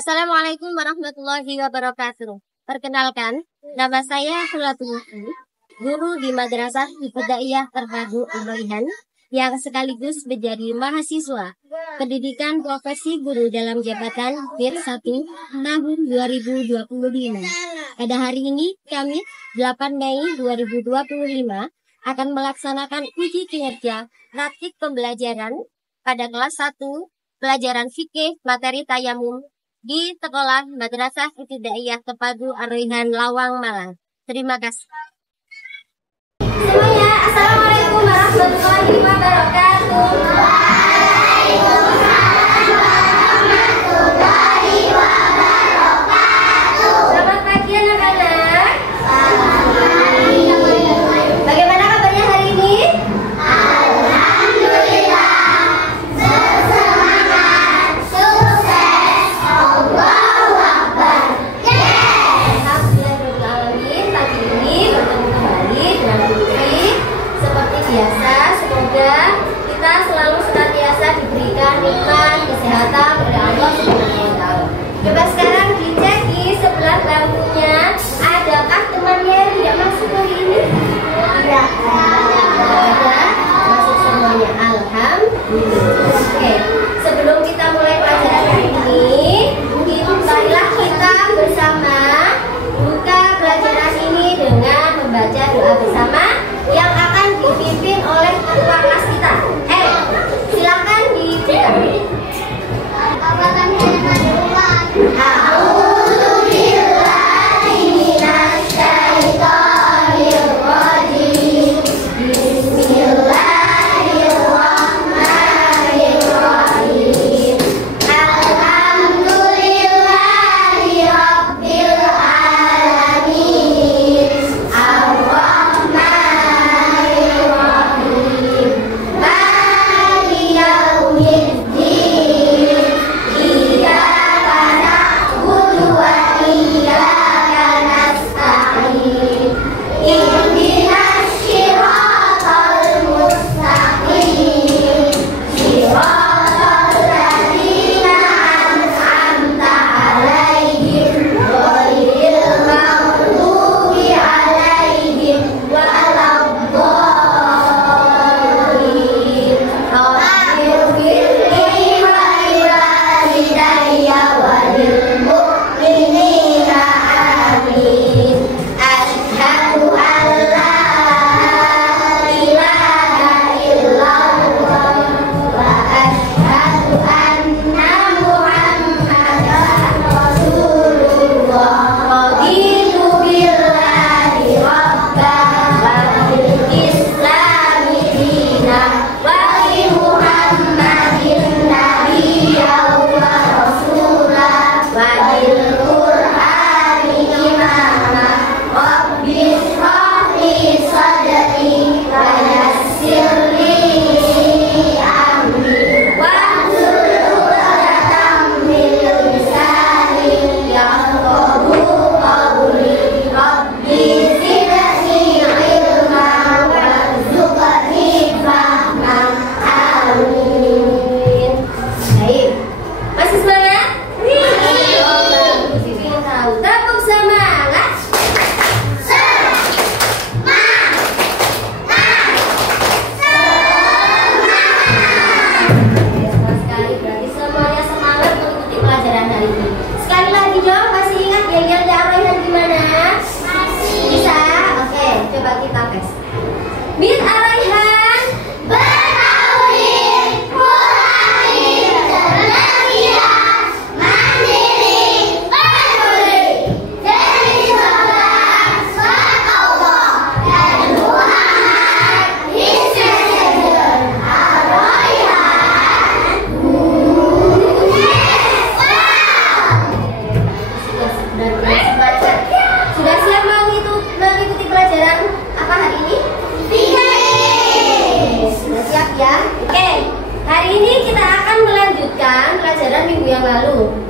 Assalamualaikum warahmatullahi wabarakatuh. Perkenalkan, nama saya Sulatul, guru di Madrasah Ibtidaiyah Terpadu Al-Raihan yang sekaligus menjadi mahasiswa pendidikan profesi guru dalam jabatan PIR 1 tahun 2025. Pada hari ini, Kamis 8 Mei 2025 akan melaksanakan uji kinerja praktik pembelajaran pada kelas 1 pelajaran fikih materi tayamum di Sekolah Madrasah Ibtidaiyah Terpadu Al-Raihan Lawang, Malang. Terima kasih. Semuanya, Assalamualaikum warahmatullahi wabarakatuh. Waalaikumsalam warahmatullahi wabarakatuh. Selamat pagi anak-anak. Bagaimana kabarnya hari ini? Alhamdulillah. Bersemangat, sukses, Allahu Akbar. Alhamdulillahirobbilalamin. Pagi ini bertemu kembali dengan Putri. Seperti biasa, semoga kita selalu senantiasa diberikan nikmat kesehatan oleh Allah Subhanahu wa Ta'ala. Coba sekarang dicek di sebelah bangkunya, adakah temannya yang tidak masuk hari ini? Tidak ada. Masuk semuanya. Alhamdulillah. Oke, sebelum kita mulai pelajaran hari ini, marilah kita bersama buka pelajaran ini dengan membaca doa bersama yang akan dipimpin oleh ketua kelas kita. Silakan dibuka.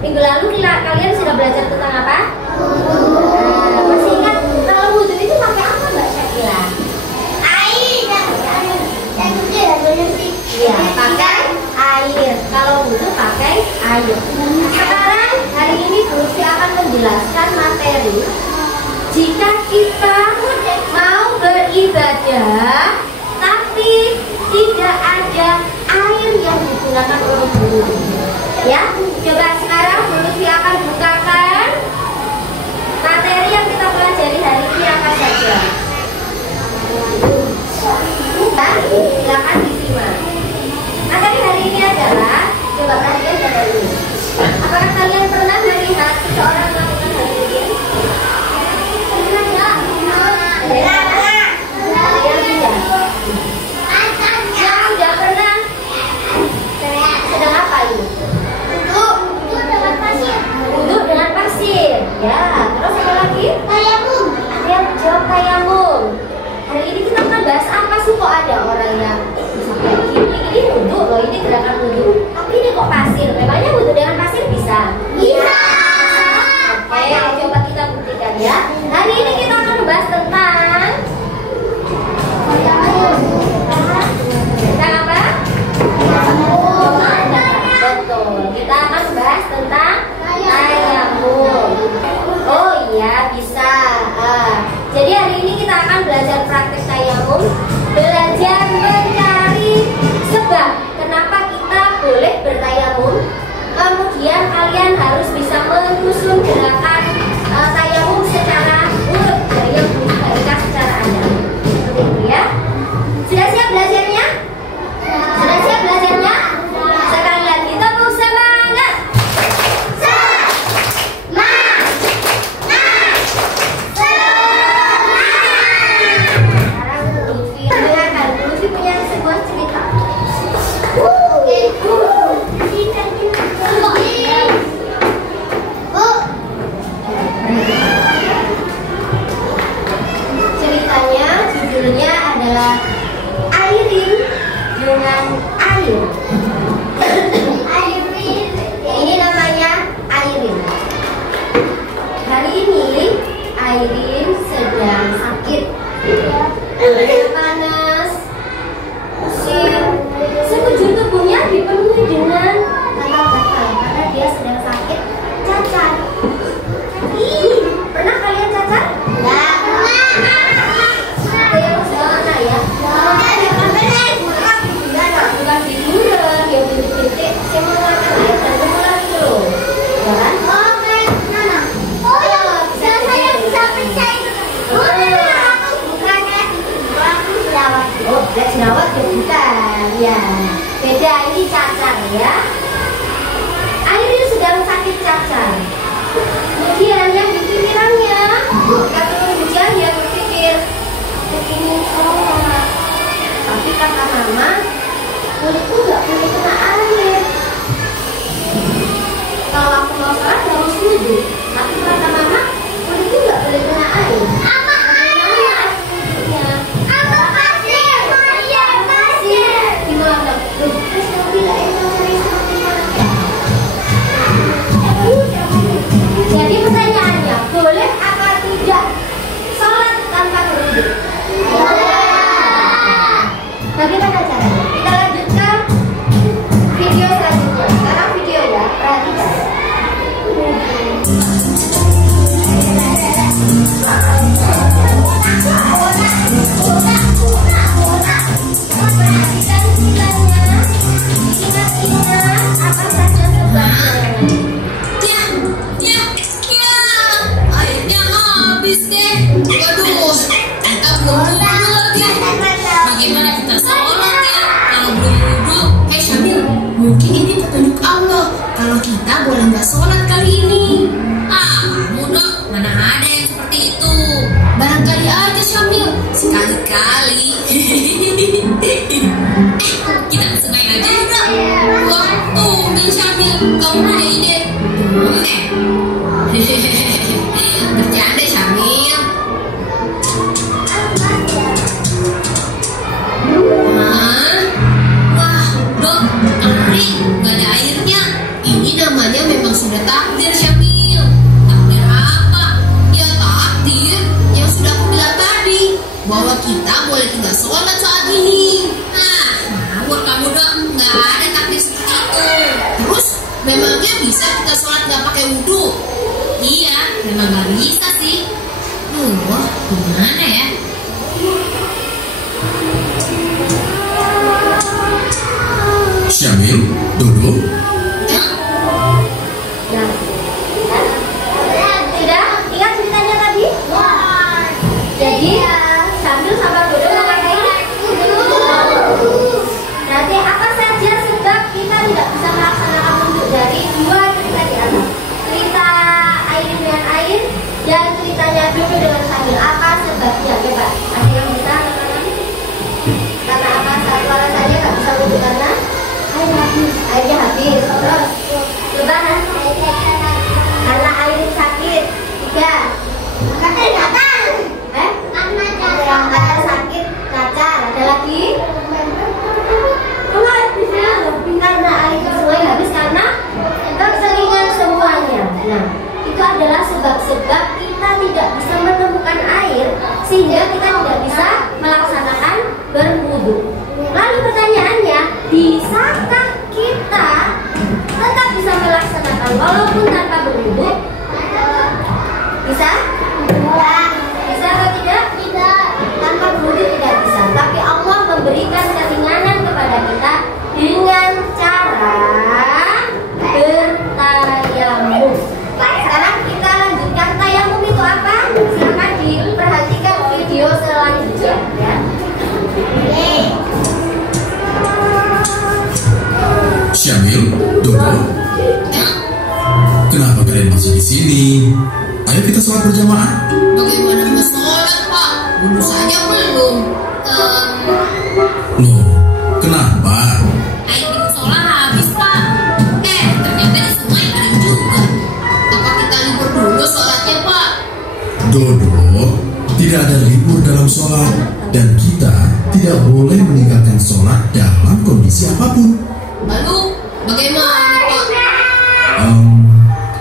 Minggu lalu kalian sudah belajar tentang apa? Masih ingat kalau wudhu itu pakai apa Mbak Syakila? Air. Iya, pakai air. Kalau wudhu pakai air. Sekarang hari ini Ya, terus apa lagi? Tayamum. Ada yang jawab tayamum. Hari ini kita akan bahas apa sih, kok ada orang yang bisa kayak gini? Ini wudhu loh, ini gerakan wudhu. Tapi ini kok pasir? Memangnya wudhu dengan pasir bisa? Bisa. Oke, coba kita buktikan ya. Hari ini kita akan membahas tentang apa? Betul. Kita akan membahas tentang tayamum. Oh iya, bisa. Jadi hari ini kita akan belajar praktek tayamum, belajar mencari sebab kenapa kita boleh bertayamum. Kemudian kalian harus bisa menyusun gerakan tayamum secara urut dari yang dibaca secara ada. Seperti itu ya. Sudah siap belajarnya? Sudah siap belajarnya? Sekali lagi tepuk semangat. Ceritanya, judulnya adalah Airin dengan air. Ini namanya Airin. Hari ini Airin sedang sakit. Panas, pusing, sekujur tubuhnya dipenuhi dengan gatal-gatal karena dia sedang sakit cacar. Pernah kalian cacar? Enggak pernah. Ada yang mana ya? Bukan di bulan, ya bintik-bintik. Saya mengeluarkan air dan mengeluarkan itu loh. Ya kan? Oh, jerawat ya bukan. Ya, beda, ini cacar ya. Airin sedang sakit cacar. Kemudian yang di pikirannya, kata kemudian dia berpikir, ini sholat. Tapi kata mama, kulitku nggak boleh kena air. Kalau aku mau sholat harus wudhu. Tapi kata mama, kulitku nggak boleh kena air. Apa air? Apa pasir? Pasir. Gimana? Terus kamu bilang itu seperti mana? Jadi pertanyaannya, boleh apa tidak sholat tanpa berwudhu? Bagaimana caranya? Kita lanjutkan video selanjutnya. Sekarang video ya, perhatikan. Perhatikan ceritanya, ingat-ingat apa saja sebabnya. Airnya habis deh. Waduh, kita belum wudhu lagi. Bagaimana kita sholat ya kalau belum wudhu? Syamil, mungkin ini petunjuk Allah kalau kita boleh nggak sholat kali ini. Kamu dong, mana ada yang seperti itu. Barangkali aja Syamil, sekali-kali. Kita sebaik aja udah. Wah, tumben Syamil, kamu punya ide. Bercanda Syamil. Wah, dok, kering, gak ada airnya. Ini namanya memang sudah takdir Syamil. Takdir apa? Ya takdir yang sudah aku bilang tadi, bahwa kita boleh tinggal sholat saat ini. Ngawur kamu dok, gak ada takdir seperti itu. Terus, memangnya bisa kita sholat gak pakai wudhu? Iya, memang gak bisa sih. Gimana ya? Syamil, Dodo, Sudah ingat ceritanya tadi? Jadi sambil sama Dodo memakai nanti apa saja sebab kita tidak bisa melaksanakan wudhu dari dua cerita di atas. Cerita Airin dengan air dan ceritanya Dodo dengan sambil. Apa sebabnya? Coba ada yang bisa katakan? Karena apa? Satu alasannya nggak bisa wudhu karena airnya habis. Ya. Kaca sakit, kaca. Ada lagi? Karena air semuanya habis karena keseringan semuanya. Nah, itu adalah sebab-sebab kita tidak bisa menemukan air sehingga kita tidak bisa melaksanakan berwudu. Lalu pertanyaannya, bisakah kita tetap bisa melaksanakan walaupun tanpa berwudu? Bisa? Bisa atau tidak? Tidak. Tanpa berwudu tidak bisa. Tapi Allah memberikan keringanan kepada kita dengan cara bertayamum. Sekarang kita lanjutkan tayamum itu apa? Silakan diperhatikan video selanjutnya ya. Syamil, Dodo, kenapa kalian masih di sini? Ayo kita sholat berjamaah. Bagaimana mau sholat, Pak? Wudhu saja belum. Loh, kenapa? Air di musola habis, Pak. Ternyata di sungai ada juga. Apa kita libur dulu sholatnya, Pak? Dodo, tidak ada libur dalam sholat dan kita tidak boleh meninggalkan sholat dalam kondisi apapun. Lalu, bagaimana, Pak?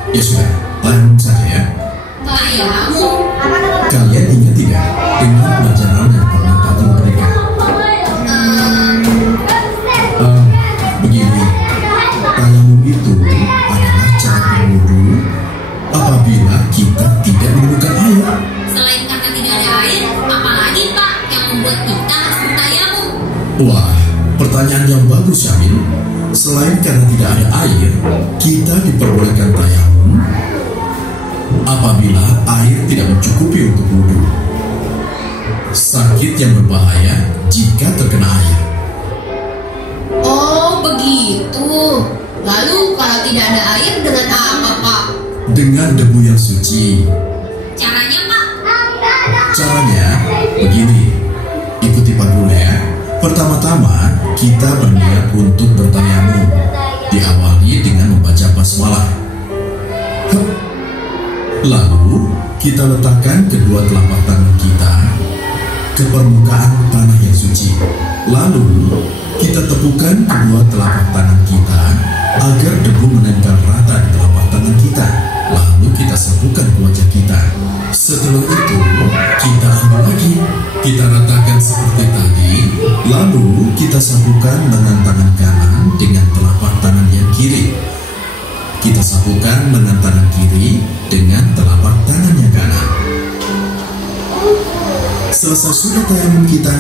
Ya sudah, lanjut saja ya. Tayamum. Kalian ingat tidak dengan pelajaran yang pernah Tati berikan? Begini, tayamum itu adalah cara berwudu apabila kita tidak menemukan air. Selain karena tidak ada air, apalagi, Pak, yang membuat kita harus bertayamum? Wah, pertanyaan yang bagus, Syamil. Selain karena tidak ada air, kita diperbolehkan tayamum apabila air tidak mencukupi untuk wudhu. Sakit yang berbahaya jika terkena air. Oh, begitu. Lalu kalau tidak ada air dengan apa, Pak? Dengan debu yang suci. Caranya, Pak? Caranya begini, ikuti panduannya ya. Pertama-tama kita berniat untuk bertayamum. Diawali dengan membaca basmalah. Lalu kita letakkan kedua telapak tangan kita ke permukaan tanah yang suci. Lalu kita tepukan kedua telapak tangan kita agar debu menempel rata di telapak tangan kita. Lalu kita sapukan ke wajah kita. Setelah itu kita ambil lagi, kita ratakan seperti tadi. Lalu kita sapukan dengan tangan kanan dengan telapak tangan yang kiri. Kita sapukan dengan tangan kiri dengan telapak tangan yang kanan. Selesai sudah tayamum kita.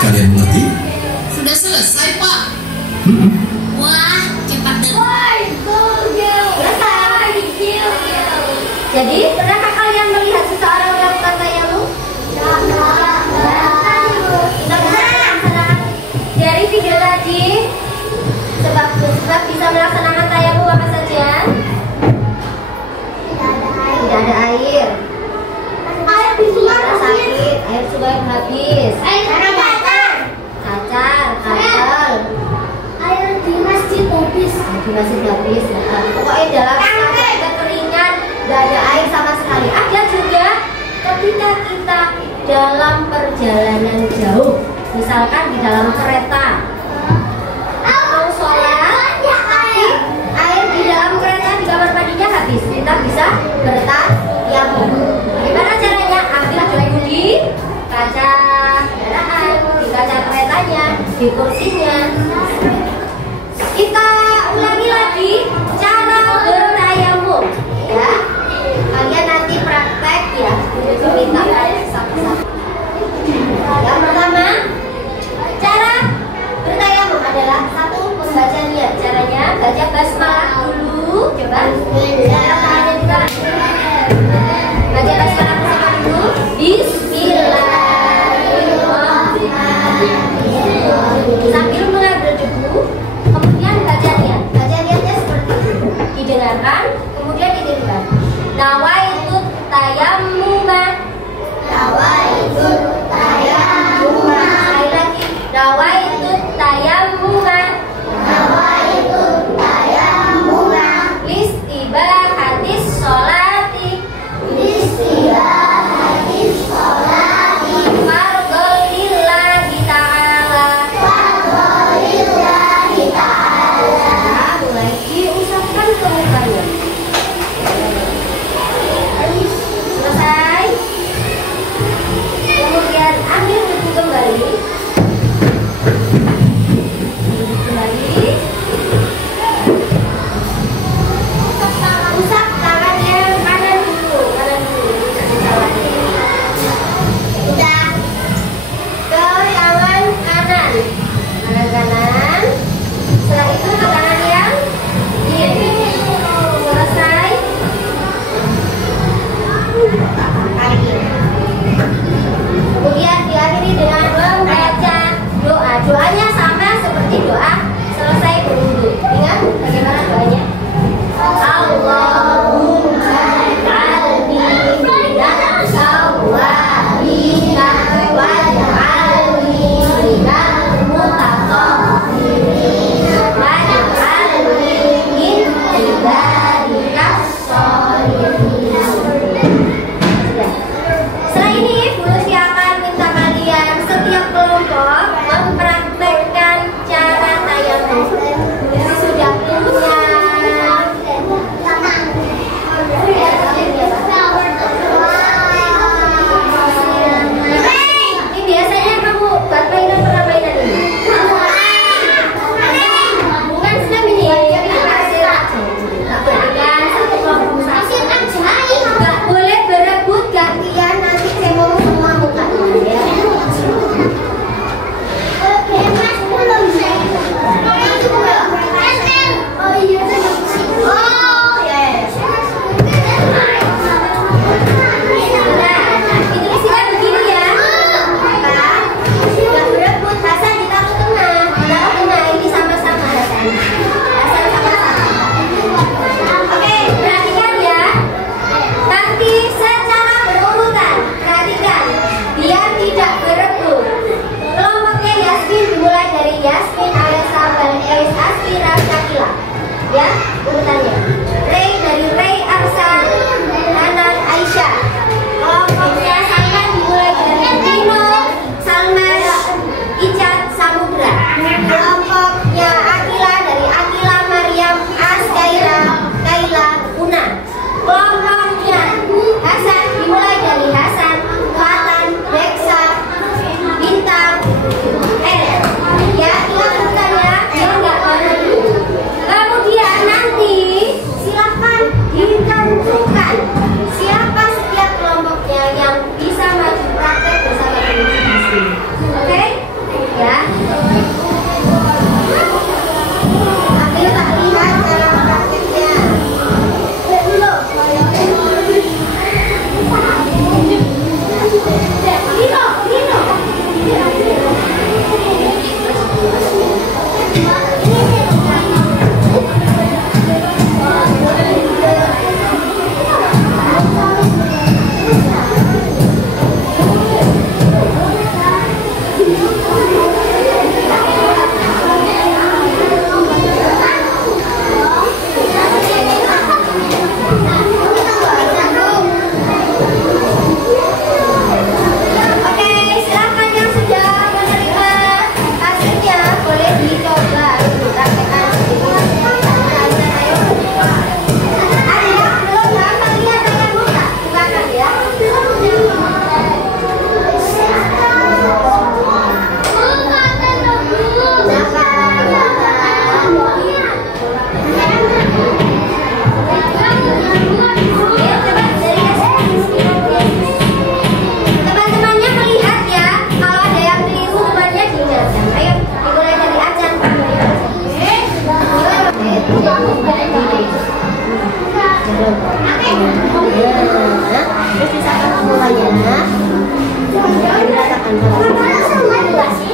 Kalian mengerti? Sudah selesai, Pak. Wah, cepat dan Jadi, pernahkah kalian melihat seseorang melakukan tayamum? Dari video tadi, sebab bisa melaksanakan tayamum apa saja? Tidak ada air. Karena sakit, air sudah habis. Cacar, kantel. Air di masjid habis. Di masjid habis. Pokoknya dalam keadaan kekeringan, tidak ada air sama sekali. Ada juga ketika kita dalam perjalanan jauh, misalkan di dalam kereta, mau sholat, tapi air di dalam kereta di kamar mandinya habis, kita bisa bertayamum. Bagaimana caranya? Ambil debu di kaca kendaraan, di kaca keretanya, di kursinya. Kita ulangi lagi cara bertayamum, ya. Kalian nanti praktek ya, itu minta satu-satu. Yang pertama, cara bertayamum adalah satu, membaca niat. Caranya baca basmalah dulu, coba. Baca basmalah bersama dulu. Bismillahirrahmanirrahim. Sambil mengambil debu, kemudian baca niat. Baca niatnya seperti itu. Didengarkan, kemudian ditirukan. Nawaitut tayammuma. Nawaitut tayammuma. Sekali lagi. Nawaitut tayammuma. Nawaitut tayammuma. Listibah hadis ke mukanya. Selesai. Kemudian ambil wudhu kembali. Wudhu kembali. Usap tangannya kanan dulu, udah ke tangan kanan. Setelah itu ke tangan yang kiri. Selesai. Kemudian diakhiri dengan membaca doa. Doanya sama seperti doa selesai berwudu. Ingat bagaimana doanya? Allahumma ij'alni minal shawwabina waj'alni minal mutatahhirin waj'alni min ibadikas sholihin. Setelah ini Bu Lucy akan minta kalian setiap kelompok mempraktekkan cara tayamum. Bu Lucy sudah punya. Ini biasanya kamu buat mainan pernah mainan ini? Bukan senam ini, ini pasir aja. Kan satu kelompok pasir aja. Gak boleh berebut gantian, nanti saya mau semua mukanya ya. Yasmin, Alessa, Balis, Askira, Syakila. Ya, urutannya. Ray dari Ray, Arsa, Hanan, Aisyah. Kelompoknya Salman dimulai dari Dino, Salman, Icat, Samudra. Kelompoknya Akila dari Akila, Maryam, Askaira, Kaila, Una. Kelompoknya Hasan dimulai dari Hasan, Fatan, Beksa, Bintang, ya, ingat urutannya, ya enggak mana dulu. Kemudian nanti silakan ditentukan siapa setiap kelompoknya yang bisa maju praktek bersama dengan di sini. Oke? Ya. Ambil tak lihat cara prakteknya. Terus misalkan mulanya diratakan ambil lagi.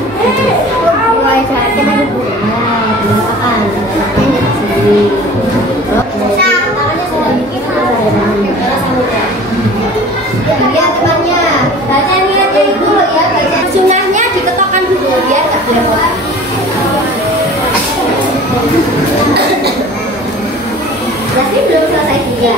Sekarang kita mulai saatnya ada diratakan tangannya di sini. Tangannya sudah bikin lihat temannya, baca niatnya dulu ya, baca sunahnya diketokkan dulu biar nggak belepotan. Berarti belum selesai juga.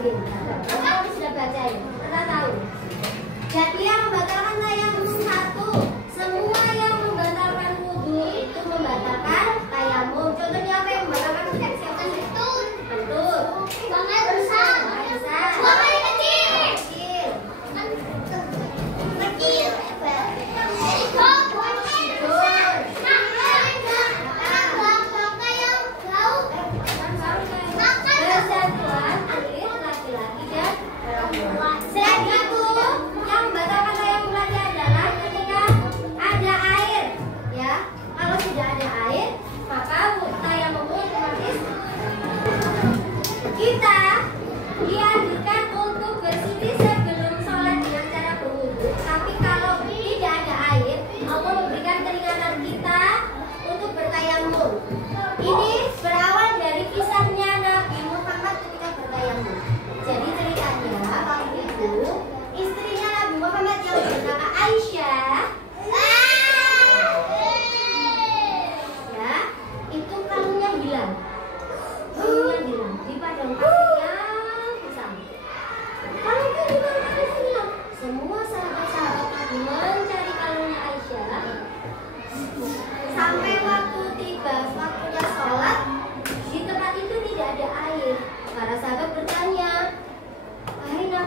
Kamu sudah baca ya? Kita tahu. Jadi yang membatalkan tayamum satu, semua yang membatalkan wudhu itu membatalkan tayamum. Contohnya apa yang membatalkan wudhu? Siapa sih? Betul. Buang air besar.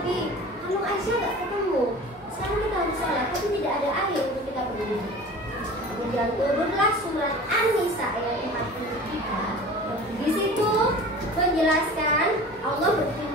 Nabi, kalung Aisyah nggak ketemu. Sekarang kita harus sholat, tapi tidak ada air untuk kita berwudu. Kemudian turunlah surat An-Nisa ayat 43. Di situ menjelaskan Allah berfirman